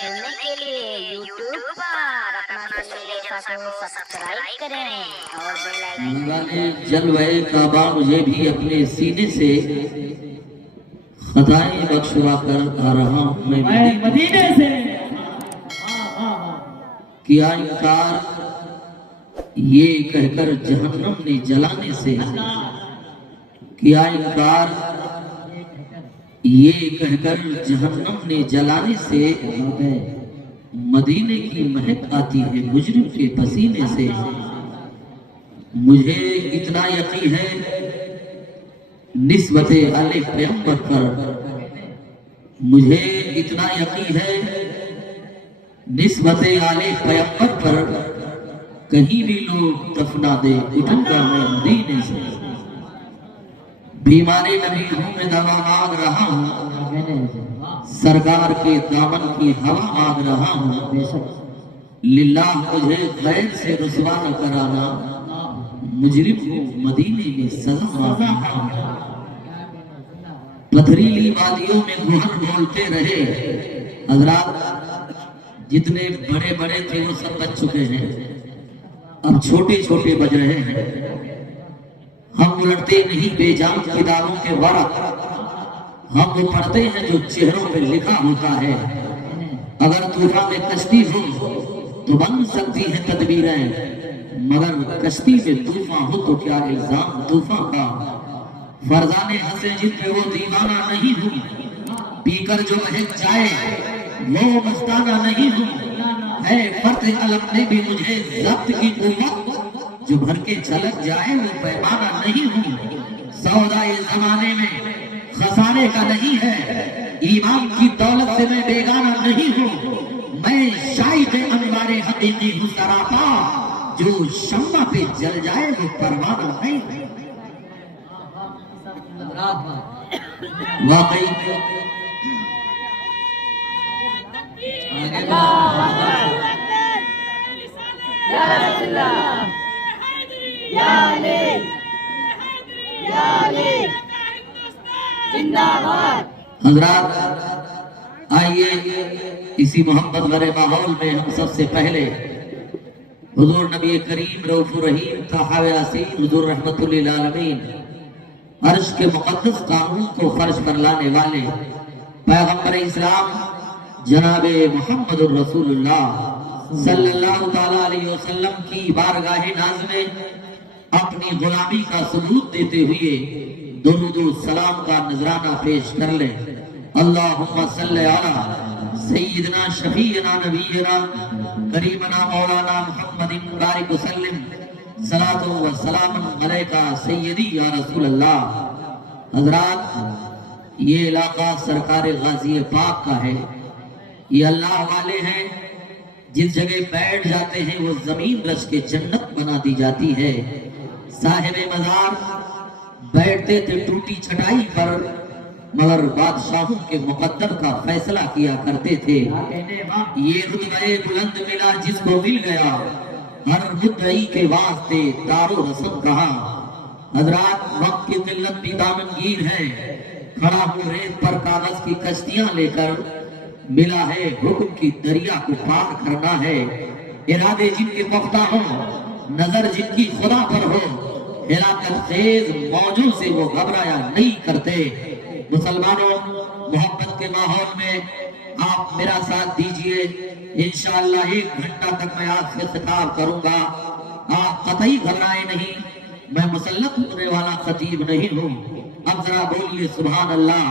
जुड़ने के लिए यूट्यूब पर अपना सुनील को सब्सक्राइब करें और बेल आइकन मगाने जलवाए काबा मुझे भी अपने सीने से खताएं बख्शवा कर आ रहा हूँ मैं मदीने से। किया इनकार ये कहकर जहन्नम ने जलाने से, किया इनकार ये कहकर जहन्नम ने जलाने से, मदीने की महक आती है मुजरिम के पसीने से। मुझे इतना यकीन है निस्बते आले पैगंबर पर, मुझे इतना यकीन है निस्बते आले पैगंबर पर, कहीं भी लोग दफना दे उठूंगा मैं मदीने से। बीमारे नबी हूँ मैं दवा मांग रहा हूँ, सरकार के दामन की हवा मांग रहा हूँ। लिल्लाह मुझे गैर से रुसवा न कराना, मुजरिम को मदीने में सजा मांग रहा हूँ। पथरीली वादियों में गुहर बोलते रहे हजरात, जितने बड़े बड़े थे वो सब बच चुके हैं, अब छोटे छोटे बज रहे हैं। हम उलटते नहीं बेजान किताबों के वरक, हम वो पढ़ते हैं जो चेहरों पे लिखा होता है। अगर तूफान में कश्ती हो तो बन सकती है तदबीरें, मगर कश्ती में तूफान हो तो क्या इल्जाम तूफान का। फरजाने हंसे जिन पे वो दीवाना नहीं हूँ, पीकर जो बहक जाए वो मस्ताना नहीं हूँ। है फर्ज अलम ने भी मुझे जब्त की कुव्वत, जो भर के छलक जाए वो पैमाना नहीं हूँ। सौदा इस जमाने में खसारे का नहीं है, ईमान की दौलत से मैं बेगाना नहीं हूँ। मैं शाइक अनवारे हकीकी हूँ सरापा, जो शम्मा पे जल जाए वो परवाना नहीं। वाकई हजरात आइए इसी मोहब्बत भरे माहौल में हम सबसे पहले हुजूर नबी करीम रऊफ़ुर रहीम तहावे यासीन हुजूर रहमतुल लिल आलमीन, अर्श के मुक़द्दस कानून को फर्श पर लाने वाले पैगंबर इस्लाम जनाबे मुहम्मदुर रसूलुल्लाह सल्लल्लाहु ताला अलैहि वसल्लम की बारगाह नाज़ में अपनी गुलामी का सबूत देते हुए दुरूद व सलाम का नजराना पेश कर ले। अल्लाहुम्मा सल्ली अला सय्यिदना शफीना नबीना करीमना मौलाना मुहम्मदिन बारिक वसल्लम, सलातो व सलाम अलैका सय्यदी या रसूल अल्लाह। हजरात ये इलाका सरकार गाजी पाक का है, ये अल्लाह वाले हैं, जिस जगह बैठ जाते हैं वो जमीन रच के जन्नत बना दी जाती है। साहिब मजार बैठते थे टूटी छटाई पर, मगर बादशाहों के मुकद्दर का फैसला किया करते थे। ये रुतबे बुलंद मिला जिसको मिल गया, हर मुद्दई के वास्ते दारो रसम कहा। हजरात वक्त की किल्लत भी दामनगीर है, खड़ा हूँ रेत पर कागज की कश्तियां लेकर, मिला है हुक्म की दरिया को पार करना है। इरादे जिनके पुख्ता हो, नजर जिनकी खुदा पर हो, हिलाकत खेज मौजों से वो घबराया नहीं करते। मुसलमानों, मोहब्बत के माहौल में आप मेरा साथ दीजिए, इंशाअल्लाह 1 घंटा तक मैं आपसे खिताब करूंगा। आप कतई घबराए नहीं, मैं मुसल्लत होने वाला खतीब नहीं हूँ। अब जरा बोलिए सुभान अल्लाह।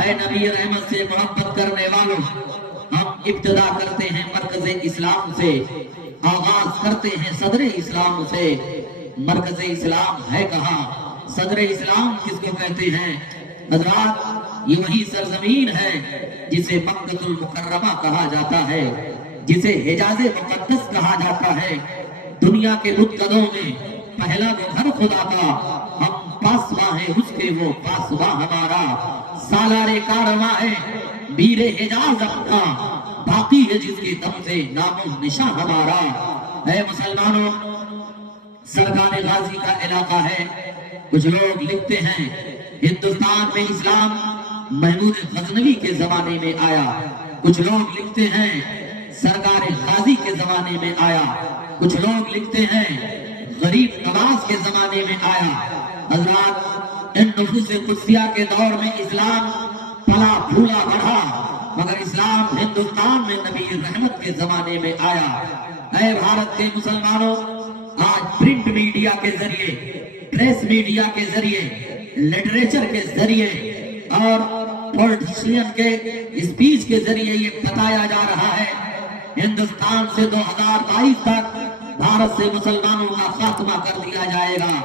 ऐ नबी रहमत से मोहब्बत करने वालों, हम इब्तिदा करते हैं मरकज़े इस्लाम से, आगाज करते हैं सदर इस्लाम से। मरकज़े इस्लाम है कहाँ, सदर इस्लाम किसको कहते हैं? हजरात ये वही सरजमीन है जिसे मक्कतुल मुकर्रमा कहा जाता है, जिसे हिजाज़े मुक़द्दस कहा जाता है। दुनिया के बुतकदों में पहला वो घर खुदा का, हम पासवा है उसके वो पासवा हमारा। सालारे कारवां है मीरे हिजाज अपना, बाकी है जिसके दम से नामो निशान हमारा। है मुसलमानों, सरकार गाजी का इलाका है। कुछ लोग लिखते हैं हिंदुस्तान में इस्लाम महमूद गजनवी के जमाने में आया, کچھ لوگ لکھتے ہیں سرکار غازی کے زمانے میں آیا، کچھ لوگ لکھتے ہیں غریب نواز کے زمانے میں آیا۔ حضرات، ان نفوس قدسیہ کے دور میں اسلام پلا پھولا بڑھا، مگر اسلام ہندوستان میں نبی رحمت کے زمانے میں آیا۔ اے بھارت کے مسلمانوں، آج پرنٹ میڈیا کے ذریعے، پریس میڈیا کے ذریعے، لٹریچر کے ذریعے اور پولیٹیشین کے اسپیچ کے ذریعے یہ بتایا جا رہا ہے ہندوستان سے 2022 تک بھارت سے مسلمانوں کا خاتمہ کر دیا جائے گا،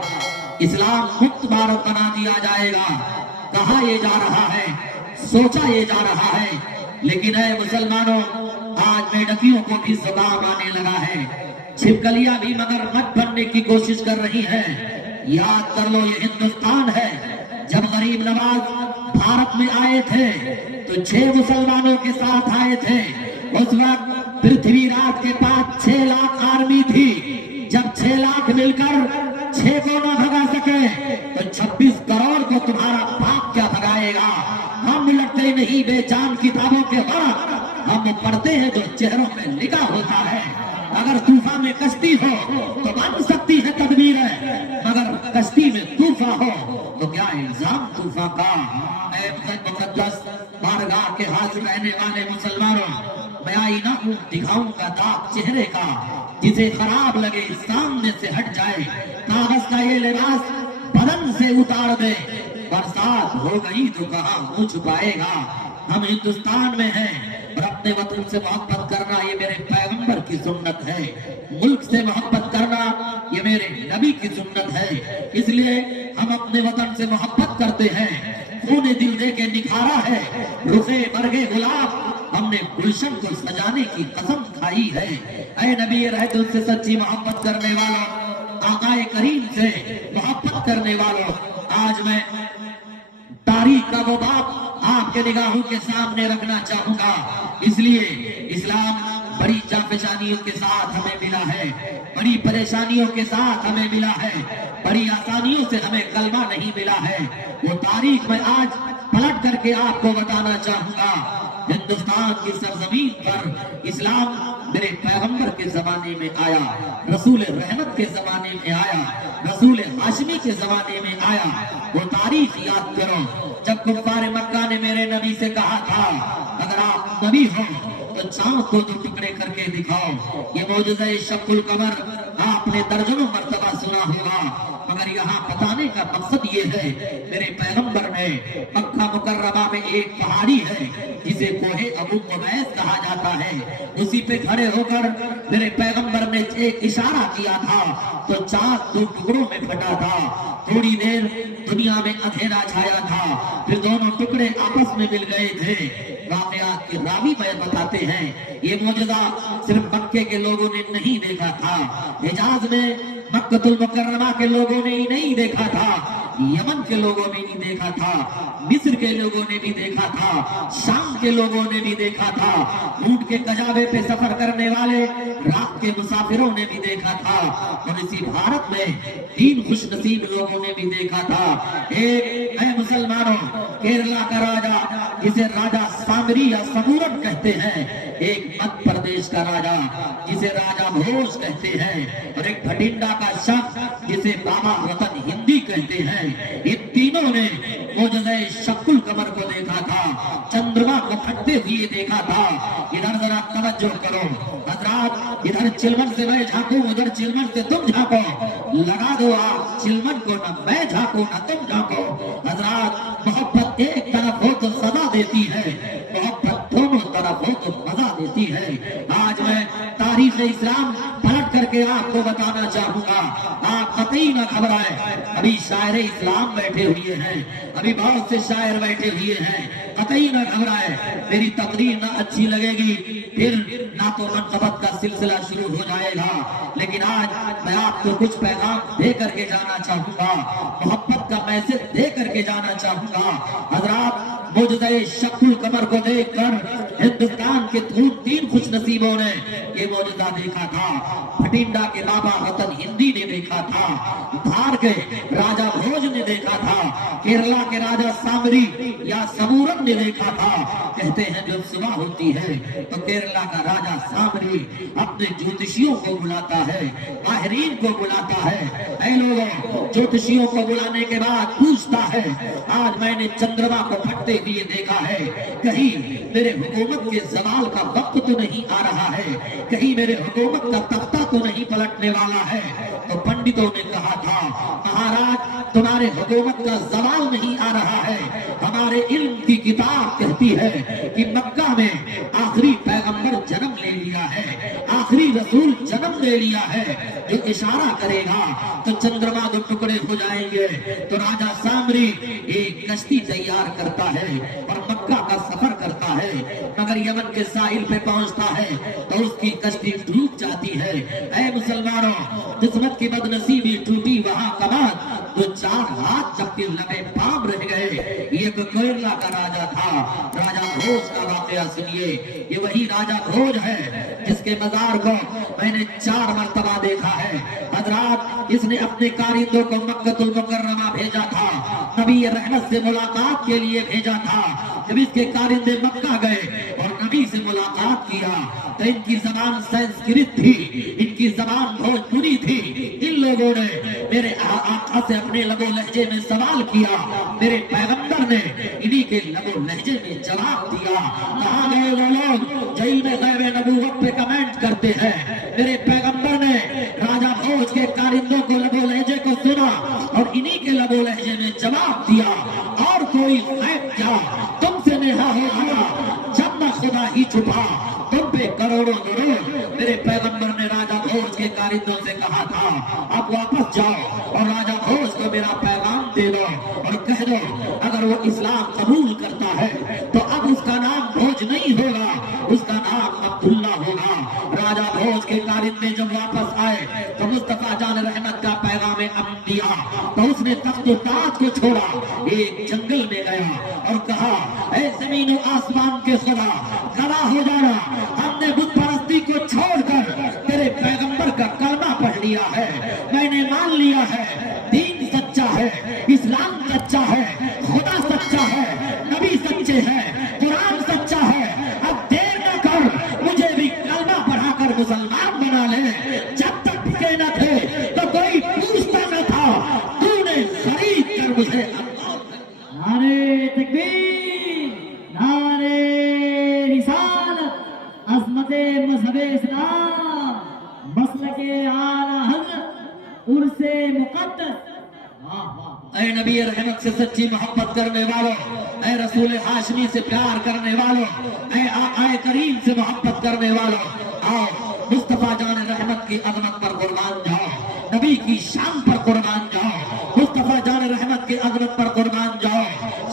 اسلام مکت بھارت بنا دیا جائے گا۔ کہا یہ جا رہا ہے، سوچا یہ جا رہا ہے، لیکن اے مسلمانوں، آج میڈکیوں کو بھی زبان آنے لگا ہے، چھپکلیاں بھی مگرمچھ بننے کی کوشش کر رہی ہیں۔ یاد کر لو، یہ ہندوستان ہے۔ جب غریب نواز بھارت میں آئے تھے تو 6 مسلمانوں کے ساتھ آئے تھے۔ اس وقت پرتھوی راج کے پاس 6 لاکھ آرمی تھی۔ جب 6 لاکھ مل کر 6 کو نہ بھگا سکے تو 26 کروڑ کو تمہارا باپ کیا بھگائے گا؟ ہم لڑتے نہیں بے جان کتابوں کے وقت، ہم پڑھتے ہیں جو چہروں پہ لکھا ہوتا ہے۔ اگر طوفان میں کشتی ہو تو بن سکتی ہے تدبیر ہے، مگر کشتی میں طوفان ہو تو کیا الزام طوفان کا؟ اے مقدس بارگاہ کے حاضر رہنے والے مسلمانوں، میں آئینہ دکھاؤں کا داغ چہرے کا، جسے خراب لگے سامنے سے ہٹ جائے، کاغذ کا یہ لباس بدن سے اتار دے، برسات ہو گئی تو کہاں منہ چھپائے گا؟ ہم ہندوستان میں ہیں اور اپنے وطن سے محبت کرنا یہ میرے پیغمبر کی سنت ہے، ملک سے محبت کرنا یہ میرے نبی کی سنت ہے۔ اس لیے ہم اپنے وطن سے محبت کرتے ہیں، خون دل دے کے نکھارا ہے، رخے برگے گلاب ہم نے گلشن کو سجانے کی قسم کھائی ہے۔ اے نبی رہت سے سچی محبت کرنے والوں، آقا کریم سے محبت کرنے والوں، آج میں تاریخ کا وہ باب آپ کے نگاہوں کے سامنے رکھنا چاہوں گا۔ اس لیے اسلام بڑی جانفشانیوں کے ساتھ ہمیں ملا ہے، بڑی پریشانیوں کے ساتھ ہمیں ملا ہے، بڑی آسانیوں سے ہمیں کلمہ نہیں ملا ہے۔ وہ تاریخ میں آج پلٹ کر کے آپ کو بتانا چاہوں گا۔ ہندوستان کی سرزمین پر اسلام میرے پیغمبر کے زمانے میں آیا، رسول رحمت کے زمانے میں آیا، رسول ہاشمی کے زمانے میں آیا۔ وہ تاریخ یاد کرو جب کفار مکہ نے میرے نبی سے کہا تھا اگر آپ نبی ہو تو چاند کو 2 ٹکڑے کر کے دکھاؤ۔ یہ معجزہ شق القمر آپ نے درجنوں مرتبہ سنا ہوگا، مگر یہاں بتانے کا مقصد یہ ہے میرے پیغمبر نے مکہ مکرمہ میں ایک پہاڑی ہے جسے کوہ ابو قبیس کہا جاتا ہے، اسی پہ کھڑے ہو کر میرے پیغمبر نے ایک اشارہ کیا تھا تو چاند 2 ٹکڑوں میں پھٹا تھا۔ تھوڑی دیر دنیا میں اندھیرا چھایا تھا، پھر دونوں ٹکڑے آپس میں مل گئے تھے۔ واقعات کے راوی بیان بتاتے ہیں یہ معجزہ صرف مکے کے لوگوں نے نہیں دیکھا تھا، حجاز میں مکہ المکرمہ کے لوگوں نے ہی نہیں دیکھا تھا، یمن کے لوگوں نے بھی دیکھا تھا، مصر کے لوگوں نے بھی دیکھا تھا، شام کے لوگوں نے بھی دیکھا تھا، اونٹ کے کجاوے پہ سفر کرنے والے رات کے مسافروں نے بھی دیکھا تھا، اور اسی بھارت میں 3 خوش نصیب لوگوں نے بھی دیکھا تھا۔ ایک اے مسلمانوں، کیرلا کا راجا جسے راجا سامری یا سمورن کہتے ہیں، ایک مدھ پردیش کا راجا جسے راجا بھوج کہتے ہیں، اور ایک بھٹنڈا کا شخص جسے بابا رتن ہندی کہتے ہیں۔ ان تینوں نے معجزہ شق القمر کو دیکھا تھا، چندرما کو پھٹتے ہوئے دیکھا تھا۔ ادھر ذرا توجہ کرو حضرات، ادھر چلمن سے میں جھانکوں، ادھر چلمن سے تم جھانکو، لگا دو آپ چلمن کو، نہ میں جھانکوں نہ تم جھانکو۔ حضرات، محبت ایک طرف ہو تو سزا دیتی ہے، محبت دونوں طرف ہو تو مزہ دیتی ہے۔ آج میں تاریخ اسلام پلٹ کر کے آپ کو بتانا چاہوں گا، آپ قطعی نہ گھبرائیں۔ ابھی شاعر اسلام بیٹھے ہوئے ہیں، ابھی بہت سے شاعر بیٹھے ہوئے ہیں، قطعی نہ گھبرائیں۔ میری تقریر نہ اچھی لگے گی پھر نہ تو منقبت کا سلسلہ شروع ہو جائے گا، لیکن آج میں آپ کو کچھ پیغام دے کر کے جانا چاہوں گا، محبت کا میسج دے کر کے جانا چاہوں گا۔ حضرات، मोजज़े शक्कुल कमर को देखकर हिंदुस्तान के तीन खुश नसीबों ने ये मौजूदा देखा था। भटिंडा के बाबा रतन हिंदी ने देखा था, धार के राजा भोज ने देखा था, केरला के राजा सामरी या समूरन ने देखा था। कहते हैं जब सुबह होती है तो केरला का राजा सामरी अपने ज्योतिषियों को बुलाता है, माहिरीन को बुलाता है। ऐ लोगों, ज्योतिषियों को बुलाने के बाद पूछता है, आज मैंने चंद्रमा को फटते हुए देखा है, कहीं मेरे हुकूमत के जवाल का वक्त तो नहीं आ रहा है, कहीं मेरे हुकूमत का तख्ता तो नहीं पलटने वाला है। तो पंडितों ने कहा था, महाराज तुम्हारे हुकूमत का जवाल नहीं आ रहा है, हमारे इल्म की किताब कहती है कि मक्का में आखिरी पैगंबर जन्म ले लिया है, आखिरी रसूल जन्म ले लिया है, जो इशारा करेगा तो चंद्रमा दो टुकड़े हो जाएंगे। तो राजा सामरी एक कश्ती तैयार करता है और मक्का का सफर करता है, मगर यमन के साहिल पे पहुंचता है तो उसकी कश्ती डूब जाती है। ऐ मुसलमानों, किस्मत की बदनसीबी टूटी वहां कमान, तो 4 हाथ जबकि लगे पाम रह गए। ये केरला का राजा था। राजा भोज का वाकया सुनिए। ये वही राजा भोज है जिसके मजार को मैंने 4 मर्तबा देखा है। हजरात, इसने अपने कारिंदों को मक्कतुल मुकर्रमा भेजा था, नबी रहमत से मुलाकात के लिए भेजा था। जब इसके कारिंदे मक्का गए और नबी से मुलाकात किया तो इनकी जबान संस्कृत थी, इनकी जबान भोजपुरी थी। इन लोगों ने मेरे आका से अपने लबो लहजे में सवाल किया, मेरे पैगंबर ने इन्हीं के लबो लहजे में जवाब दिया। कहाँ गए वो लोग जो इल्म गैब नबूवत पे कमेंट करते हैं? मेरे पैगंबर ने राजा भोज के कारिंदों को लबो लहजे को सुना और इन्हीं के लबो लहजे में जवाब दिया। और कोई गैब क्या तुमसे नेहा हो गया, जब न खुदा ही छुपा तुम पे करोड़ों दरूद। मेरे पैगंबर ने राजा भोज के कारिंदों से कहा था, आप वापस जाओ और राजा भोज को मेरा पैगाम दे दो और कह दो अगर वो इस्लाम कबूल करता है तो अब उसका नाम भोज नहीं होगा, उसका नाम अब्दुल्ला होगा। राजा भोज के कारिंदे जब वापस आए तो मुस्तफा जान रहमत का पैगाम अमन दिया तो उसने तख्त ताज को छोड़ा, एक जंगल में गया और कहा, ऐ जमीन और आसमान के खुदा खड़ा हो जाना, हमने बुत परस्ती को छोड़कर तेरे पैगंबर का कलमा पढ़ लिया है, मैंने मान लिया है दीन सच्चा है, इस्लाम सच्चा है, खुदा सच्चा है, नबी सच्चे हैं, कुरान सच्चा है। अब देर न कर, मुझे भी कलमा पढ़ाकर मुसलमान बना ले। जब तक टिके न थे तो कोई पूछता न था, तूने खरीद कर मुझे। नारे तकबीर, नारे रिसालत, अज़मते मज़हबे इस्लाम, मसलके आला हज़रत, उर्से मुक़द्दस। वाह वाह। ऐ नबी रहमत से सच्ची मोहब्बत करने वालों, ऐ रसूल हाशमी से प्यार करने वालों, ऐ आक़ाए करीम से मोहब्बत करने वालों, आओ मुस्तफा जान रहमत की अज़मत पर कुर्बान जाओ, नबी की शान पर कुर्बान जाओ, मुस्तफा जान रहमत की अज़मत पर कुर्बान जाओ।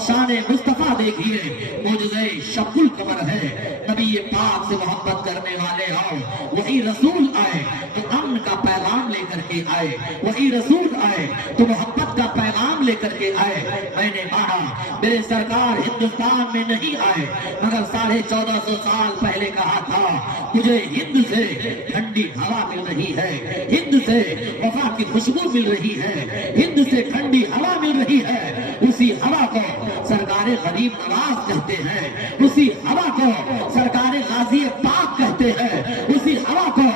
शान मुस्तफा देखिए, मुझे शक्कुल कमर है। नबी पाक से मोहब्बत करने वाले आओ, वही रसूल आए तो अमन का पैगाम लेकर के आए, वही रसूल आए तो मोहब्बत का पैगाम लेकर के आए। मैंने माना मेरे सरकार हिंदुस्तान में नहीं आए, मगर 1450 साल पहले कहा था, मुझे हिंद से ठंडी हवा मिल रही है, हिंद से वफा की खुशबू मिल रही है, हिंद से ठंडी हवा मिल रही है। उसी हवा को सरकारे गरीब नवाज कहते हैं, उसी हवा को सरकारे गाजी पाक कहते हैं, उसी हवा को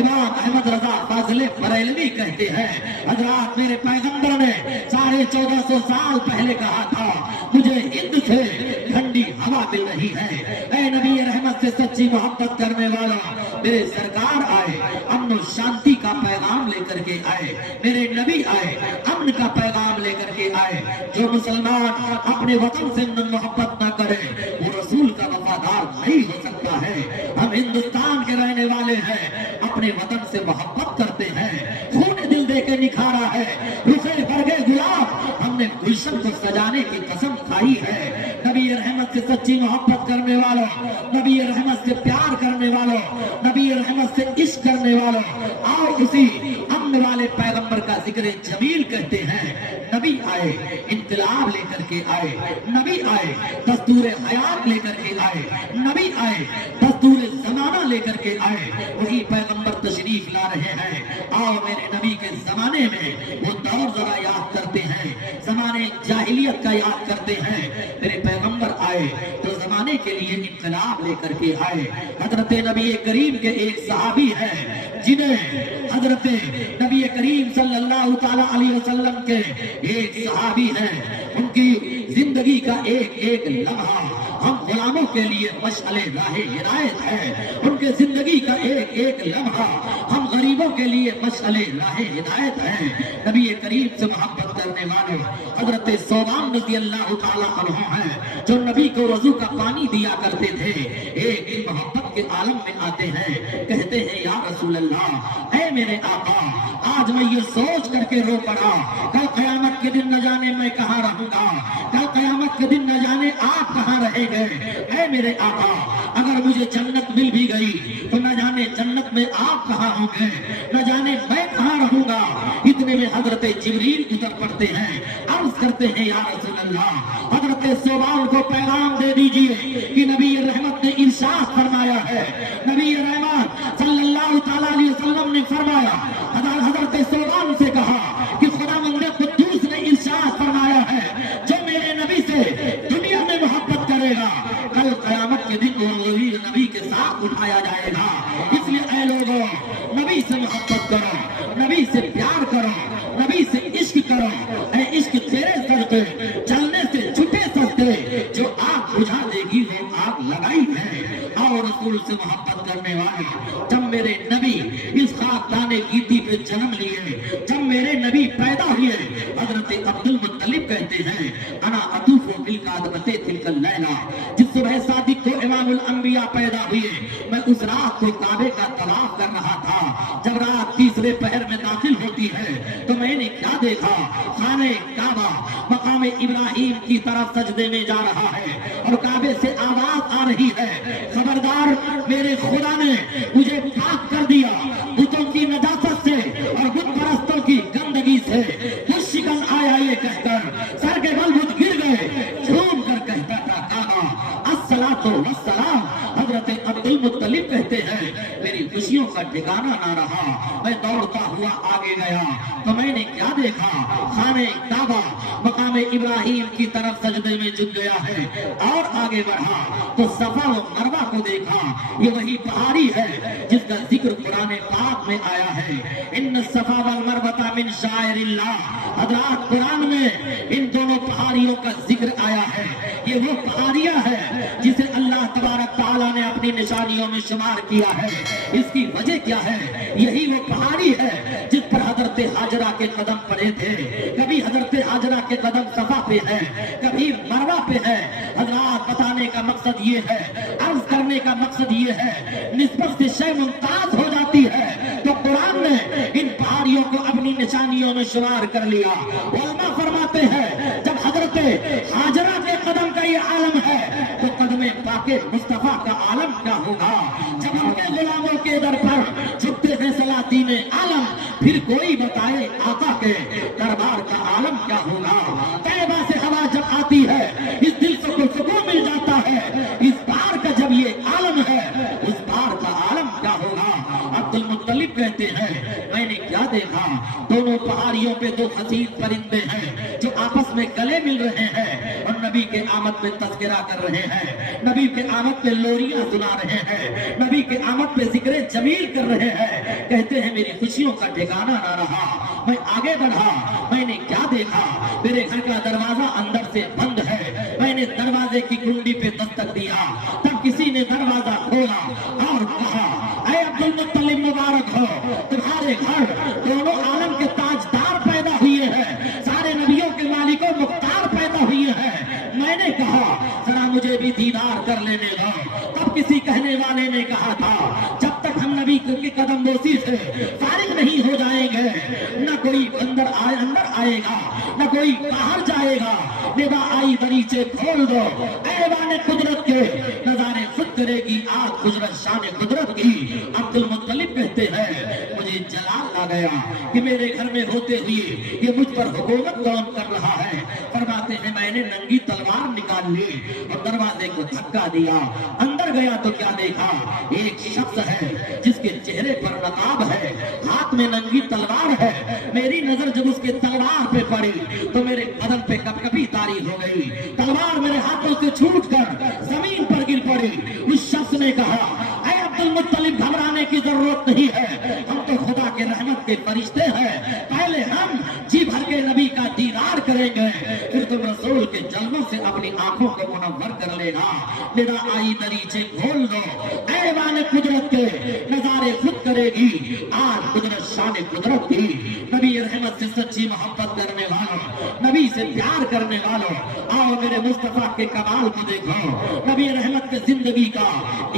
इमाम अहमद रजा फाजिले बरेलवी कहते हैं। हजरात, मेरे पैगंबर ने 1450 साल पहले कहा था, मुझे हिंद से ठंडी हवा मिल रही है। ऐ नबी रहमत से सच्ची मोहब्बत करने वाला, मेरे सरकार आए, अमन और शांति का पैगाम लेकर के आए, मेरे नबी आए, अमन का पैगाम लेकर के आए। जो मुसलमान अपने वतन से मोहब्बत न करे वो रसूल का वफादार नहीं हो सकता है। हम हिंदुस्तान के रहने वाले हैं, अपने वतन से मोहब्बत करते हैं, खून दिल दे के निखारा है, रुखे बरगे गुलाब हमने गुलशन को सजाने की कसम खाई है। नबी रहमत से सच्ची मोहब्बत करने वालों, नबी रहमत से प्यार करने वालों, नबी रहमत से इश्क करने वालों, आओ उसी अमन सामने वाले पैगंबर का जिक्र जमील कहते हैं। नबी आए, इनकलाब लेकर के आए, नबी आए, दस्तूर हयात लेकर के आए, नबी आए, दस्तूर जमाना लेकर के आए। वही पैगंबर तशरीफ ला रहे हैं। आओ मेरे नबी के जमाने में वो दौर जरा याद करते हैं, जमाने जाहिलियत का याद करते हैं। मेरे पैगंबर आए तो जमाने के लिए इनकलाब लेकर के आए। हजरत नबी करीम के एक सहाबी है जिन्हें हजरत नबी करीम सल्लल्लाहु ताला अलैहि वसल्लम के एक सहाबी हैं, उनकी जिंदगी का एक एक लम्हा हम गुलामों के लिए मशअले राहे हिदायत है। उनके जिंदगी का एक एक लम्हा हम गरीबों के लिए मशअले राहे हिदायत है। नबी करीम से मोहब्बत करने वाले हजरत सोबान रज़ी अल्लाह ताला अन्हु हैं, जो नबी को वजू का पानी दिया करते थे। एक दिन मोहब्बत के आलम में आते हैं, कहते हैं या रसूल अल्लाह, ऐ मेरे आका, आज मैं ये सोच करके रो पड़ा, कल कयामत के दिन न जाने मैं कहाँ रहूंगा, कल कयामत के दिन न जाने आप कहाँ रहेंगे। ऐ मेरे आका, अगर मुझे जन्नत मिल भी गई तो न जाने जन्नत में आप कहाँ होंगे, न जाने मैं कहाँ रहूंगा। इतने में हजरत जिब्रील उतर पड़ते हैं, अर्ज करते हैं या रसूल अल्लाह, हजरत सोबान को पैगाम दे दीजिए कि नबी रहमत ने इरशाद फरमाया है। नबी रहमत सल्लल्लाहु ताला अलैहि वसल्लम ने फरमाया, हजरत सोबान से कहा कि खुदावंद कुद्दूस ने इरशाद फरमाया है, जो मेरे नबी से दुनिया में मोहब्बत करेगा कल कयामत के दिन वो नबी के साथ उठाया जाएगा। इसलिए ऐ लोगों, नबी से मोहब्बत करो, नबी से प्यार करो, नबी से इश्क करो। ऐ इश्क तेरे सर पे चलने से छुटे सस्ते, जो आग बुझा देगी वो आग लगाई है। और रसूल से मोहब्बत करने वाले, जब मेरे नबी इस खाकदाने गीती पे जन्म लिए, जब मेरे नबी पैदा हुए, हजरत अब्दुल मुत्तलिब कहते हैं, अना अतूफु बिल कादबते तिलकल लैला, जिस सुबह सादिक को इमामुल अंबिया पैदा हुए, मैं उस रात को काबे का तवाफ कर रहा था। जब रात तीसरे पहर में दाखिल होती है तो मैंने क्या देखा, खाने काबा मकाम इब्राहिम की तरफ सजदे में जा रहा है और काबे से आवाज आ रही है, खबरदार मेरे खुदा ने मुझे पाक कर दिया बुतों की नजासत से और बुत परस्तों की गंदगी से। दुश्शिकन आया ये कहकर सर के बल बुत गिर गए, झूम कर कहता था काबा अस्सलातु वस्सलाम। हजरत अब्दुल मुत्तलिब कहते हैं, मेरी खुशियों का ठिकाना ना रहा, मैं दौड़ता हुआ आगे गया तो मैंने क्या देखा, खाने काबा मकाम इब्राहिम की तरफ सजदे में झुक गया है। और आगे बढ़ा तो सफा व मरवा को देखा, ये वही पहाड़ी है जिसका जिक्र कुरान पाक में आया है, इन सफा वल मरवता मिन शाइरिल्लाह। हजरत कुरान में इन दोनों पहाड़ियों का जिक्र आया है। ये वो पहाड़ियां हैं जिसे अल्लाह तबारक ताला ने अपनी निशानियों में शुमार किया है। इसकी वजह क्या है, यही वो पहाड़ी है जिस पर हजरत हाजरा के कदम पड़े थे। कभी हजरत हाजरा के कदम सफा पे है, कभी मरवा पे है। हजरत बताने का मकसद ये है, अर्ज करने का मकसद ये है, निस्बत से शय मुमताज हो जाती है तो कुरान ने इन पहाड़ियों को अपनी निशानियों में शुमार कर लिया। उलमा फरमाते हैं, जब हजरत हाजरा के कदम का ये आलम है तो कदमे पाके मुस्तफा का आलम क्या होगा। जब उनके गुलामों के दर पर झुकते हैं सलातीन आलम, फिर कोई बताए आका के दरबार का आलम क्या होगा। तैबा से हवा जब आती है इस दिल को सुकून मिल जाता है, इस बार का जब ये आलम है उस बार का आलम क्या होगा। अब्दुल मुत्तलिब कहते हैं, मैंने क्या देखा, दोनों पहाड़ियों पे दो हसीन परिंदे हैं जो आपस में गले मिल रहे हैं और नबी के आमद पे तज़किरा कर रहे हैं, नबी के आमद पे लोरियां सुना रहे हैं, नबी के आमद पे जिक्र जमील कर रहे हैं। कहते हैं मेरी खुशियों का ठिकाना ना रहा, मैं आगे बढ़ा, मैंने क्या देखा, मेरे घर का दरवाजा अंदर से बंद है। मैंने दरवाजे की कुंडी पे दस्तक दिया, तब किसी ने दरवाजा खोला और कहा, ऐ अब्दुल मुत्तलिब मुबारक हो, तुम्हारे घर दोनों आलम के ताजदार पैदा हुए हैं, सारे नबियों के मालिकों मुख्तार पैदा हुए हैं। मैंने कहा जरा मुझे भी दीदार कर लेने दो। तब किसी कहने वाले ने कहा था, जब तक हम नबी के कदम बोसी से फारिग नहीं हो जाएंगे, न कोई अंदर आएगा न कोई बाहर जाएगा। निभा आई दरीचे खोल दो, ऐवाने कुदरत के नजारे खुद करेगी आग गुजरत शान कुदरत की। अब्दुल मुत्तलिब कहते हैं, मुझे जलाल ला आ गया कि मेरे घर में होते हुए ये मुझ पर हुकूमत कौन कर रहा है। फरमाते हैं मैंने नंगी तलवार निकाल ली और दरवाजे को धक्का दिया। अंदर गया तो क्या देखा, एक शख्स है जिसके चेहरे पर नकाब है, हाथ में नंगी तलवार है। मेरी नजर जब उसके तलवार पे पड़ी तो मेरे बदन पे कपकपी तारी हो गई। तलवार मेरे हाथों से छूटकर जमीन पर गिर पड़ी। उस शख्स ने कहा, ऐ अब्दुल मुत्तलिब, घबराने की जरूरत नहीं है, हम तो खुदा के रहमत के फरिश्ते हैं। पहले हम जी भर के नबी का दीदार करेंगे, फिर तुम रसूल के जलवों से अपनी आंखों को मुनव्वर कर लेना। मेरा आई दरीचे खोल दो, ऐवान कुदरत के नजारे खुद करेगी आज कुदरत शान कुदरत की। नबी रहमत से सच्ची मोहब्बत करने वालों, नबी से प्यार करने वालों, आओ मेरे मुस्तफा के कमाल को देखो। नबी रहमत के जिंदगी का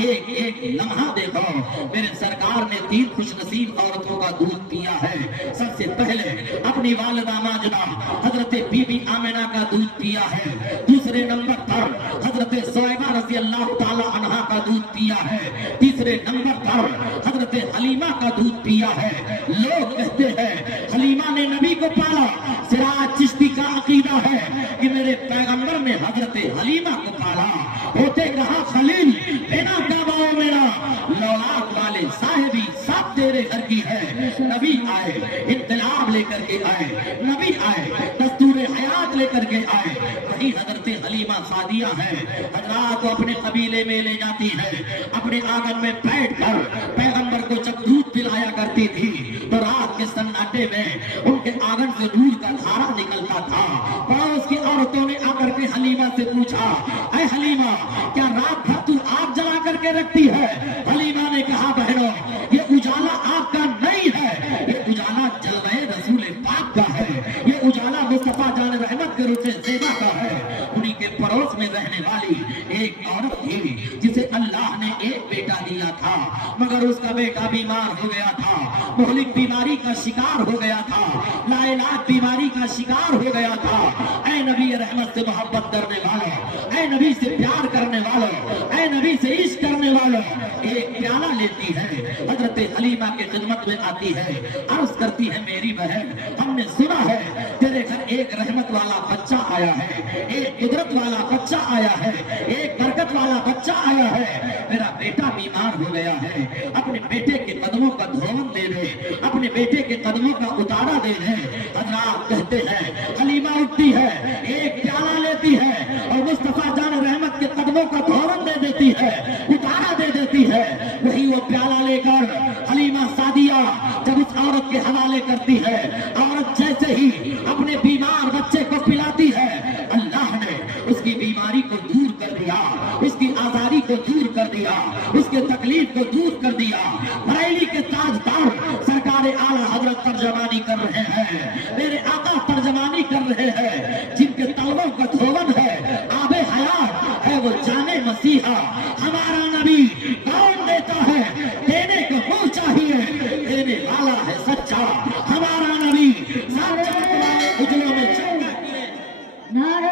एक एक लम्हा देखो। मेरे सरकार ने 3 खुशनसीब औरतों का दूध पिया है। सबसे पहले अपनी वालिदा माजना हजरत बीबी आमिना का दूध पिया है। दूसरे नंबर पर हजरत सुहैबा रज़ी अल्लाह ताला अन्हा का दूध पिया है। तीसरे नंबर पर हजरत हलीमा का दूध पिया है। लोग कहते हैं हलीमा ने नबी को पाला। सिराज चिश्ती का अकीदा है कि मेरे पैगंबर ने हजरत हलीमा को पाला। होते कहा खलील, बिना काबाओ मेरा लौलाद वाले साहिबी सब तेरे घर की है। नबी आए, इन्कलाब लेकर के आए, नबी आए, दस्तूर हयात लेकर के आए। वही हजरत हलीमा सादिया है, हजरात को अपने कबीले में ले जाती है। अपने आंगन में बैठ कर पैगंबर को जब दूध पिलाया करती थी तो रात के सन्नाटे में उनके आंगन से दूध का धारा निकलता था। पड़ोस की औरतों ने आकर के हलीमा से पूछा, ऐ हलीमा, क्या रात भर तू आग जला करके रखती है? हलीमा ने कहा, बहनों, ये उजाला आग का नहीं है, ये उजाला जलवे रसूल पाक का है, ये उजाला मुस्तफा जान रहमत के रूप से ज़ेबा का है। उन्हीं के पड़ोस में रहने वाली एक औरत थी जिसे अल्लाह ने एक बेटा दिया था, मगर उसका बेटा बीमार हो गया था, मुहलिक बीमारी का शिकार हो गया था, लाइलाज बीमारी का शिकार हो गया था। ऐ नबी रहमत से मोहब्बत करने वालों, ऐ नबी से प्यार करने वालों, ऐ नबी से इश्क करने वालों, एक प्याला लेती है, हजरत हलीमा के खिदमत में आती है, अर्ज करती है, मेरी बहन, हमने सुना है तेरे घर एक रहमत वाला बच्चा आया है, एक कुदरत वाला बच्चा आया है, एक बरकत वाला बच्चा आया है। मेरा बेटा बीमार हो गया है, अपने बेटे के कदमों का धोवन दे दे, अपने बेटे के कदमों का उतारा दे दे। हजरात कहते हैं हलीमा उठती है, एक प्याला लेती है और मुस्तफा जान रहमत के कदमों का धोवन दे देती है, उतारा दे देती है। वही वो प्याला लेकर हलीमा सादिया जब उस औरत के हवाले करती है, औरत जैसे ही अपने बीमार बच्चे को पिलाती है, अल्लाह ने उसकी बीमारी को दूर कर दिया, उसकी आजारी को दूर कर दिया, उसके तकलीफ को दूर कर दिया। बरेली के ताजदार सरकार आला हजरत तर्जमानी कर रहे हैं, मेरे आका तर्जमानी कर रहे हैं, जिनके तलवों का धोवन है, आबे हयात है वो जाने मसीहा। हमारा नबी कौन देता है, देने को मुंह चाहिए, देने वाला है सच्चा। हमारा नबी सच्चा, उजलों में चलना।